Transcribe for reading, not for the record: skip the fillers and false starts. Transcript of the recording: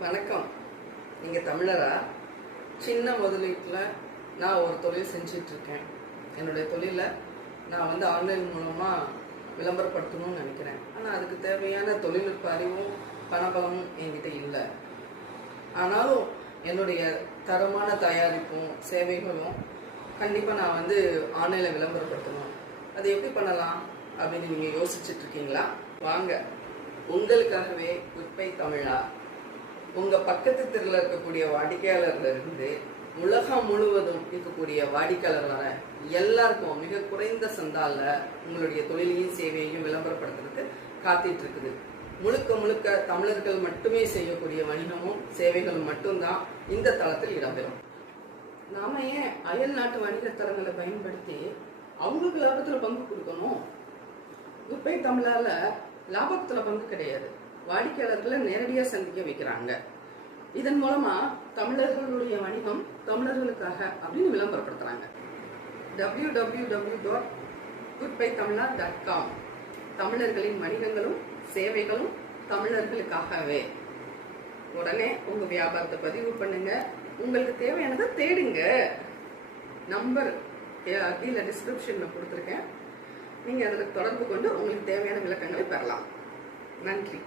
வணக்கம். நீங்கள் தமிழரா? சின்ன முதலீட்டில் நான் ஒரு தொழில் செஞ்சிட்ருக்கேன். என்னுடைய தொழிலை நான் ஆன்லைன் மூலமாக விளம்பரப்படுத்தணும்னு நினைக்கிறேன். ஆனால் அதுக்கு தேவையான தொழில்நுட்ப அறிவும் பணபலமும் என்கிட்ட இல்லை. ஆனாலும் என்னுடைய தரமான தயாரிப்பும் சேவைகளும் கண்டிப்பாக நான் ஆன்லைனில் விளம்பரப்படுத்தணும். அது எப்படி பண்ணலாம் அப்படின்னு நீங்கள் யோசிச்சுட்ருக்கீங்களா? வாங்க, உங்களுக்காகவே குட்பை தமிழா உங்கள் பக்கத்து தெருவில் இருக்கக்கூடிய வாடிக்கையாளர்லேருந்து உலகம் முழுவதும் இருக்கக்கூடிய வாடிக்கையாளர் வர எல்லாருக்கும் மிக குறைந்த சந்தாலில் உங்களுடைய தொழிலையும் சேவையையும் விளம்பரப்படுத்துறதுக்கு காத்துட்டு இருக்குது. முழுக்க முழுக்க தமிழர்கள் மட்டுமே செய்யக்கூடிய வணிகமும் சேவைகளும் மட்டும்தான் இந்த தளத்தில் இடம்பெறும். நாம ஏன் அயல் நாட்டு வணிகத்தரங்களை பயன்படுத்தி அவங்களுக்கு லாபத்தில் பங்கு கொடுக்கணும்? குட்பை தமிழால லாபத்தில் பங்கு கிடையாது. வாடிக்கையாளர்களை நேரடியாக சந்திக்க வைக்கிறாங்க. இதன் மூலமா தமிழர்களுடைய வணிகம் தமிழர்களுக்காக அப்படின்னு விளம்பரப்படுத்துறாங்க. www.goodbytamila.com. தமிழர்களின் வணிகங்களும் சேவைகளும் தமிழர்களுக்காகவே. உடனே உங்க வியாபாரத்தை பதிவு பண்ணுங்க. உங்களுக்கு தேவையானதை தேடுங்க. நம்பர் கீழே டிஸ்கிரிப்ஷன்ல கொடுத்துருக்கேன். நீங்க அதில் தொடர்பு கொண்டு உங்களுக்கு தேவையான விளக்கங்களை பெறலாம். நன்றி.